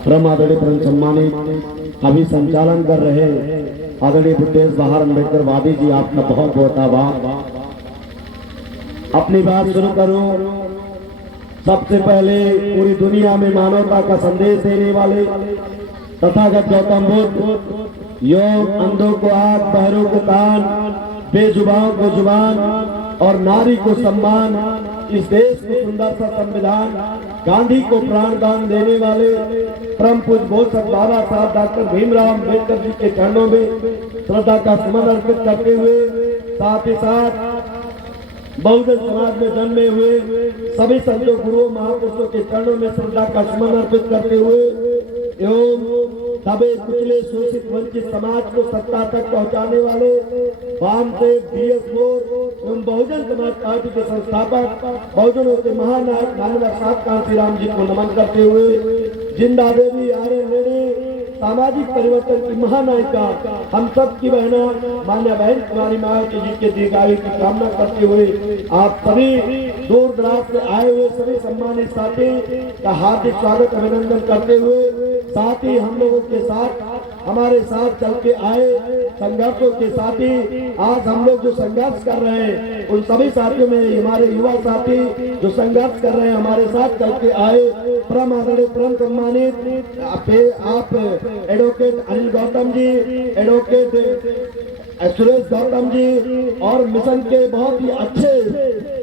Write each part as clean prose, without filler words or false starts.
परम आदरणीय परम सम्मानित अभी संचालन कर रहे आदरणीय भूपेश बहार अम्बेडकर वादी जी, आपका बहुत बहुत आभार। अपनी बात शुरू करूं, सबसे पहले पूरी दुनिया में मानवता का संदेश देने वाले तथागत गौतम बुद्ध, योग अंधों को आंख, बहरों को कान, बेजुबान को जुबान और नारी को सम्मान, इस देश को सुंदर सा संविधान, गांधी को प्राण दान देने वाले परम पूज्य बोधसत्व बाबा साहब डॉक्टर भीमराव अम्बेडकर जी के चरणों में श्रद्धा का सुमन अर्पित करते हुए, साथ ही साथ बहुजन समाज में जन्मे हुए सभी संतों, गुरुओं, महापुरुषों के चरणों में श्रद्धा का सुमन अर्पित करते हुए एवं दबे कुचले शोषित वंचित समाज को सत्ता तक पहुंचाने वाले वामदेव BS4 एवं बहुजन समाज पार्टी के संस्थापक, बहुजनों के महानायक माननीय साहब कांशीराम जी को नमन करते हुए जिंदा देवी आर्यन लेडी, सामाजिक परिवर्तन की महानायिका, हम सब की बहना मान्य बहन कुमारी मायावती जी के दीर्घायु की कामना करते हुए आप सभी दूर दराज से आए हुए सभी सम्मानित साथी का हार्दिक स्वागत अभिनंदन करते हुए, साथ ही हम लोगों के साथ हमारे साथ चल के आए संघर्षों के साथी, आज हम लोग जो संघर्ष कर रहे हैं उन सभी साथियों में हमारे युवा साथी जो संघर्ष कर रहे हैं हमारे साथ चल के आए परम आदरणीय परम सम्मानित आप एडवोकेट अनिल गौतम जी, एडवोकेट सुरेश गौतम जी और मिशन के बहुत ही अच्छे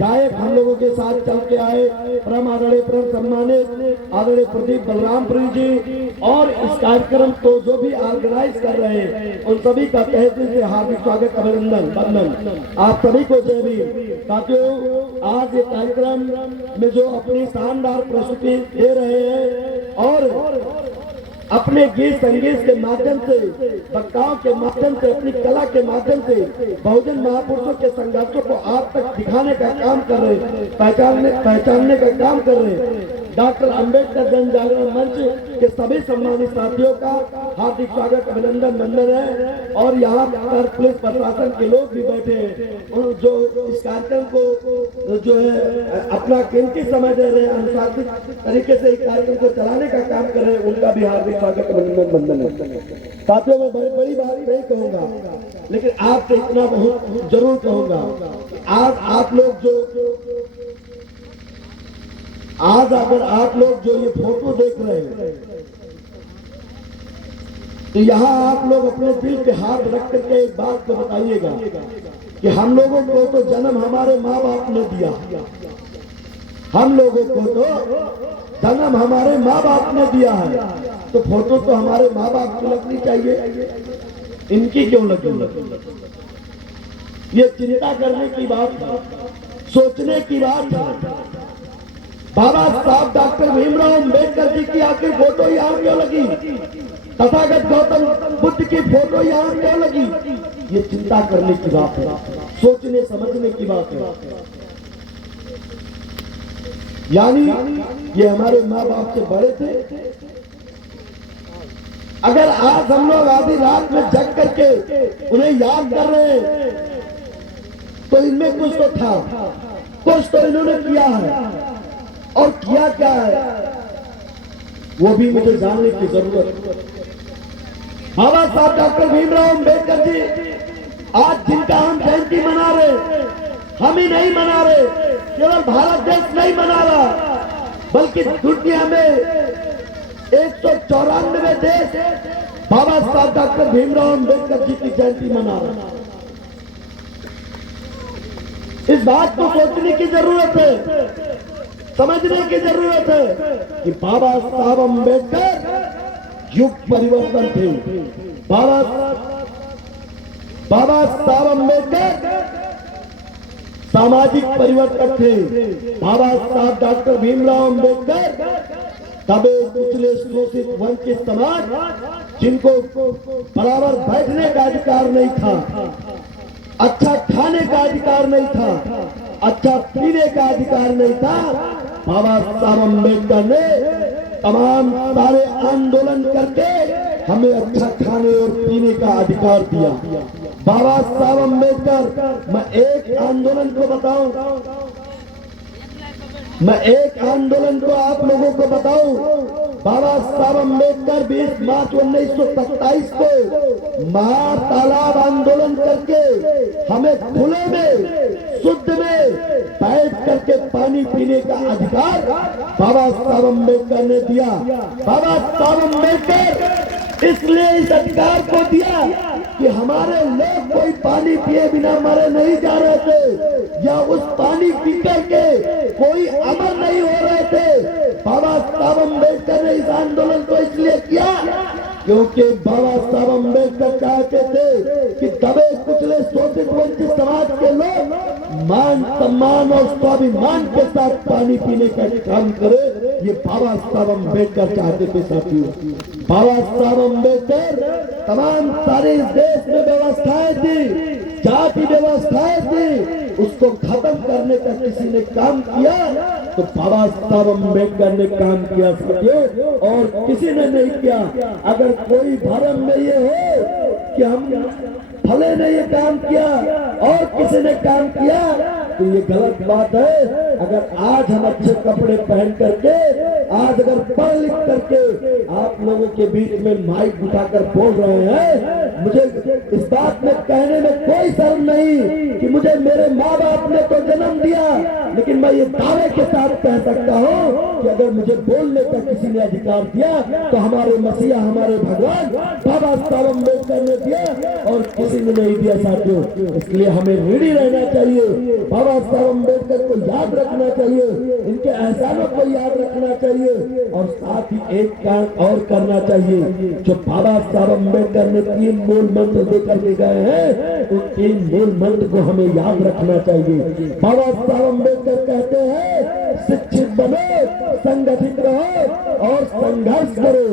गायक हम लोगों के साथ चल के आए परम आदरणीय परम सम्मानित आदरणीय प्रदीप बलरामपुरी जी, और इस कार्यक्रम को जो भी ऑर्गेनाइज कर रहे हैं उन सभी का तहे दिल से हार्दिक स्वागत अभिनंदन वंदन आप सभी को जय भीम। साथियों, आज ये कार्यक्रम में जो अपनी शानदार प्रस्तुति दे रहे हैं और अपने गीत संगीत के माध्यम से, वक्ताओं के माध्यम से, अपनी कला के माध्यम से बहुजन महापुरुषों के संघर्षों को आप तक दिखाने का काम कर रहे, पहचानने का काम कर रहे डॉक्टर अंबेडकर जन जागरण मंच के सभी सम्मानित साथियों का हार्दिक स्वागत अभिनंदन वंदन है। और यहाँ पर पुलिस प्रशासन के लोग भी बैठे हैं जो इस कार्यक्रम को जो है अपना कीमती समय दे रहे हैं, अनुशासित तरीके से इस कार्यक्रम को चलाने का काम कर रहे हैं, उनका भी हार्दिक स्वागत अभिनंदन वंदन है। साथियों, मैं बड़ी बात नहीं कहूंगा, लेकिन आपसे इतना बहुत जरूर कहूंगा, आज आप लोग जो आज अगर आप लोग जो ये फोटो देख रहे हैं तो यहाँ आप लोग अपने दिल पे हाथ रख करके एक बात को बताइएगा कि हम लोगों को तो जन्म हमारे माँ बाप ने दिया, हम लोगों को तो जन्म हमारे माँ बाप ने दिया है, तो फोटो तो हमारे माँ बाप की लगनी चाहिए, इनकी क्यों लगी? ये चिंता करने की बात है, सोचने की बात है। बाबा साहब डॉक्टर भीमराव अम्बेडकर जी की आखिर फोटो यहाँ क्यों लगी? तथागत गौतम बुद्ध की फोटो यहाँ क्यों लगी? ये चिंता करने की बात है, सोचने समझने की बात है। यानी ये हमारे माँ बाप से बड़े थे। अगर आज हम लोग आधी रात में जग करके उन्हें याद कर रहे हैं तो इनमें कुछ तो था, कुछ तो इन्होंने किया है, और किया क्या है वो भी मुझे जानने की जरूरत है। बाबा साहब डॉक्टर भीमराव अम्बेडकर जी आज जिनका हम जयंती मना रहे, हम ही नहीं मना रहे, केवल भारत देश नहीं मना रहा बल्कि दुनिया में 194 देश बाबा साहब डॉक्टर भीमराव अम्बेडकर जी की जयंती मना रहे। इस बात को सोचने की जरूरत है, समझने की जरूरत है कि बाबा साहब अम्बेडकर युग परिवर्तन थे। बाबा साहब अम्बेडकर सामाजिक परिवर्तन थे। बाबा साहब डॉक्टर भीमराव अम्बेडकर दबे कुचले शोषित वंचित समाज जिनको बराबर बैठने का अधिकार नहीं था, अच्छा खाने का अधिकार नहीं था, अच्छा पीने का अधिकार नहीं था, बाबा साहब अम्बेडकर ने तमाम सारे आंदोलन करके हमें अच्छा खाने और पीने का अधिकार दिया। बाबा साहब अम्बेडकर, मैं एक आंदोलन को बताऊं, मैं एक आंदोलन को आप लोगों को बताऊं, बाबा साहब अम्बेडकर 20 मार्च 1927 को महातालाब आंदोलन करके हमें खुले में शुद्ध में बैठ करके पानी पीने का अधिकार बाबा साहब अम्बेडकर ने दिया। बाबा साहब अम्बेडकर इसलिए इस अधिकार को दिया कि हमारे लोग कोई पानी पिए बिना मरे नहीं जा रहे थे, या उस पानी पी करके कोई अमर नहीं हो रहे थे। बाबा साहब अम्बेडकर ने इस आंदोलन को इसलिए किया क्योंकि बाबा साहब अम्बेडकर चाहते थे कि दबे कुचले शोषित वंचित समाज के लोग मान सम्मान और स्वाभिमान के साथ पानी पीने का काम करे। ये बाबा साहब अम्बेडकर चाहते थे साथियों। बाबा साहब अम्बेडकर तमाम सारे इस देश में व्यवस्थाएं थी, जाति व्यवस्थाएं थी, उसको खत्म करने का किसी ने काम किया तो बाबा साहब अम्बेडकर ने काम किया साथियों, और किसी ने नहीं किया। अगर कोई भरम में ये हो कि हम फले ने ये काम किया और किसी ने काम किया तो ये गलत बात है। अगर आज हम अच्छे कपड़े पहन करके, आज अगर पढ़ लिख करके आप लोगों के बीच में माइक उठाकर बोल रहे हैं, मुझे इस बात में कहने में कोई शर्म नहीं कि मुझे मेरे माँ बाप ने तो जन्म दिया, लेकिन मैं ये दावे के साथ कह सकता हूँ कि अगर मुझे बोलने का किसी ने अधिकार दिया तो हमारे मसीहा, हमारे भगवान बाबा साहब अम्बेडकर ने दिया और किसी ने नहीं दिया साथियों। इसलिए हमें ऋणी रहना चाहिए, बाबा साहब अम्बेडकर को याद रखना चाहिए, इनके एहसानों को याद रखना चाहिए, और साथ ही एक काम और करना चाहिए। जो बाबा साहब अम्बेडकर ने 3 मूल मंत्र देकर के गए हैं, उन 3 मूल मंत्र को हमें याद रखना चाहिए। बाबा साहब अम्बेडकर कहते हैं शिक्षित बनो, संगठित रहो और संघर्ष करो।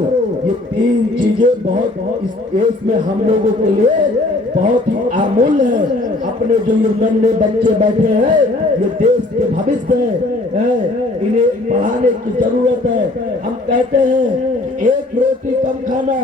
ये 3 चीजें बहुत इस देश में हम लोगों के लिए बहुत ही अमूल्य है। अपने जो ये नन्हे बच्चे बैठे हैं, ये देश के भविष्य है, इन्हें पढ़ाने की जरूरत है। हम कहते हैं एक रोटी कम खाना,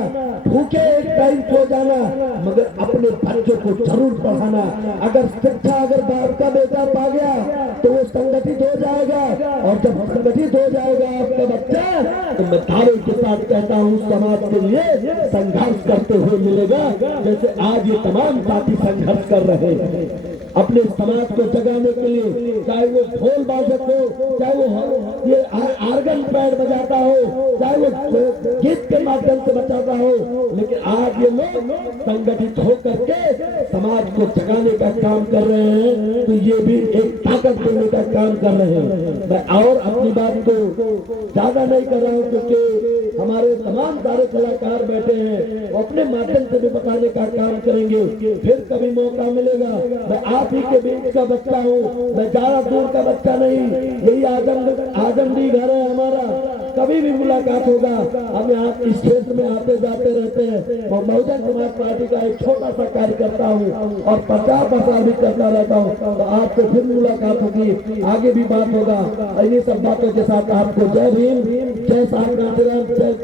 भूखे एक टाइम सो जाना, मगर अपने बच्चों को जरूर पढ़ाना। अगर शिक्षा अगर बाप का बेटा पा गया तो वो संगठित हो जाएगा, और जब संगठित हो जाएगा आपका बच्चा तो मैं दावे के साथ कहता हूँ समाज के लिए संघर्ष करते हुए मिलेगा, जैसे आज ये तमाम साथी संघर्ष कर रहे हैं अपने समाज को जगाने के लिए। चाहे वो ढोल बाजक हो, चाहे वो ये आर्गन पैड बजाता हो, चाहे वो गीत के माध्यम से बचाता हो, लेकिन आज ये लोग संगठित होकर के समाज को जगाने का काम कर रहे हैं, तो ये भी एक ताकत देने का काम कर रहे हैं। मैं और अपनी बात को ज्यादा नहीं कर रहा हूँ क्योंकि हमारे तमाम सारे कलाकार बैठे हैं, अपने माध्यम से भी बताने का काम करेंगे। फिर कभी मौका मिलेगा। मैं आप ही के बीच का बच्चा हूँ, मैं ज्यादा दूर का बच्चा नहीं, यही आजमदी घर है हमारा। कभी भी मुलाकात होगा, हम यहाँ इस क्षेत्र में आते जाते रहते हैं। और बहुजन समाज पार्टी का एक छोटा सा कार्यकर्ता हूँ और 50 भी करता रहता हूँ। तो आपसे फिर मुलाकात होगी, आगे भी बात होगा। इन्हीं सब बातों के साथ आपको जय भीम, जय साहब, जय